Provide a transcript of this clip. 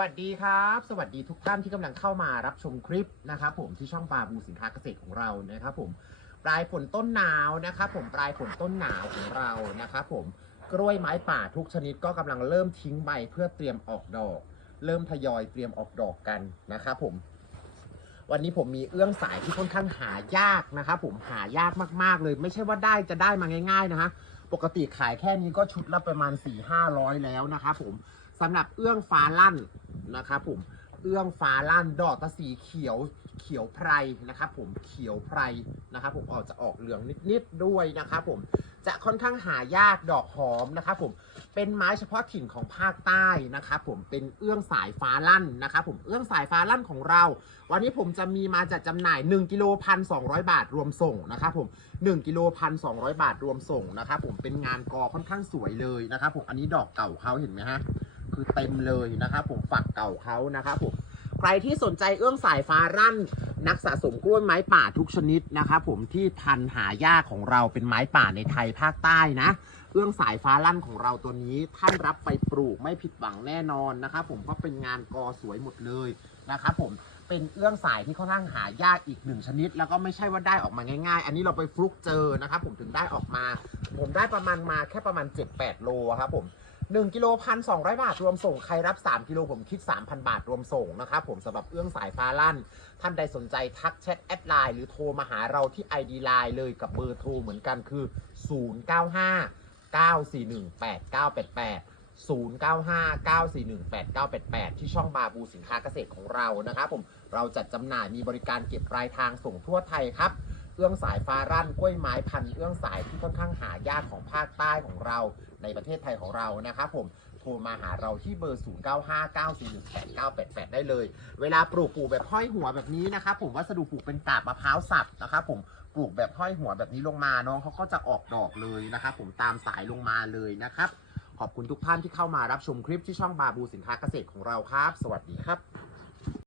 วัสดีครับ สวัสดีทุกท่านที่กำลังเข้ามารับชมคลิปนะครับผมที่ช่องบาบูสินค้าเกษตรของเรานะครับผมปลายฝนต้นหนาวนะครับผมปลายฝนต้นหนาวของเรานะครับผมกล้วยไม้ป่าทุกชนิดก็กำลังเริ่มทิ้งใบเพื่อเตรียมออกดอก เริ่มทยอยเตรียมออกดอกกันนะครับผมวันนี้ผมมีเอื้องสายที่ค่อนข้างหายากนะครับผมหายากมากๆเลย ไม่ใช่ว่าได้จะได้มาง่าย ๆนะฮะปกติขายแค่นี้ก็ชุดละประมาณ4 5 0 0แล้วนะครับผมสำหรับเอื้องฟ้าลั่น นะครับผมเอื้องฟ้าลั่นดอกตะสีเขียวเขียวไพรนะครับผมเขียวไพรนะครับผมออกจะออกเหลืองนิดๆด้วยนะครับผมจะค่อนข้างหายากดอกหอมนะครับผมเป็นไม้เฉพาะถิ่นของภาคใต้นะครับผมเป็นเอื้องสายฟ้าลั่นนะครับผมเอื้องสายฟ้าลั่นของเรา วันนี้ผมจะมีมาจัดจำหน่าย1กิโลพันสองบาทรวมส่งนะครับผม1กิโลพันสองบาทรวมส่งนะครับผมเป็นงานกอค่อนข้างสวยเลยนะครับผมอันนี้ดอกเก่าเขาเห็นไหมฮะ คือเต็มเลยนะครับผมฝักเก่าเขานะครับผมใครที่สนใจเอื้องสายฟ้ารั่น นักสะสมกล้วยไม้ป่าทุกชนิดนะครับผมที่พันหายากของเราเป็นไม้ป่าในไทยภาคใต้นะ เอื้องสายฟ้าลั่นของเราตัวนี้ท่านรับไปปลูกไม่ผิดหวังแน่นอนนะครับผมเพราะเป็นงานกอสวยหมดเลยนะครับผมเป็นเอื้องสายที่ค่อนข้างหายากอีกหนึ่งชนิด แล้วก็ไม่ใช่ว่าได้ออกมาง่าย ๆ อันนี้เราไปฟลุกเจอนะครับผมถึงได้ออกมา ผมได้ประมาณมาแค่ประมาณ 7-8 โลครับผม 1กิโลพันสองบาทรวมส่ง ใครรับ 3 กิโลผมคิด 3,000 บาทรวมส่งนะครับผมสำหรับเอื้องสายฟ้าลั่น ท่านใดสนใจทักแชทแอดไลน์หรือโทรมาหาเราที่ ID Line เลยกับเบอร์โทรเหมือนกันคือ 095 941 8988 095 941 8988 ที่ช่องบาบูสินค้าเกษตรของเรานะครับผมเราจัดจำหน่ายมีบริการเก็บปลายทางส่งทั่วไทยครับ เอื้องสายฟ้ารั่นกล้วยไม้พันเอื้องสายที่ค่อนข้างหายากของภาคใต้ของเรา ในประเทศไทยของเรานะครับผมโทรมาหาเราที่เบอร์ 0959418988 ได้เลย เวลาปลูกปลูกแบบห้อยหัวแบบนี้นะครับผมวัสดุปลูกเป็นกาบมะพร้าวสับนะครับผมปลูกแบบห้อยหัวแบบนี้ลงมาน้องเขาก็จะออกดอกเลยนะครับผมตามสายลงมาเลยนะครับ ขอบคุณทุกท่านที่เข้ามารับชมคลิปที่ช่องบาบูสินค้าเกษตรของเราครับ สวัสดีครับ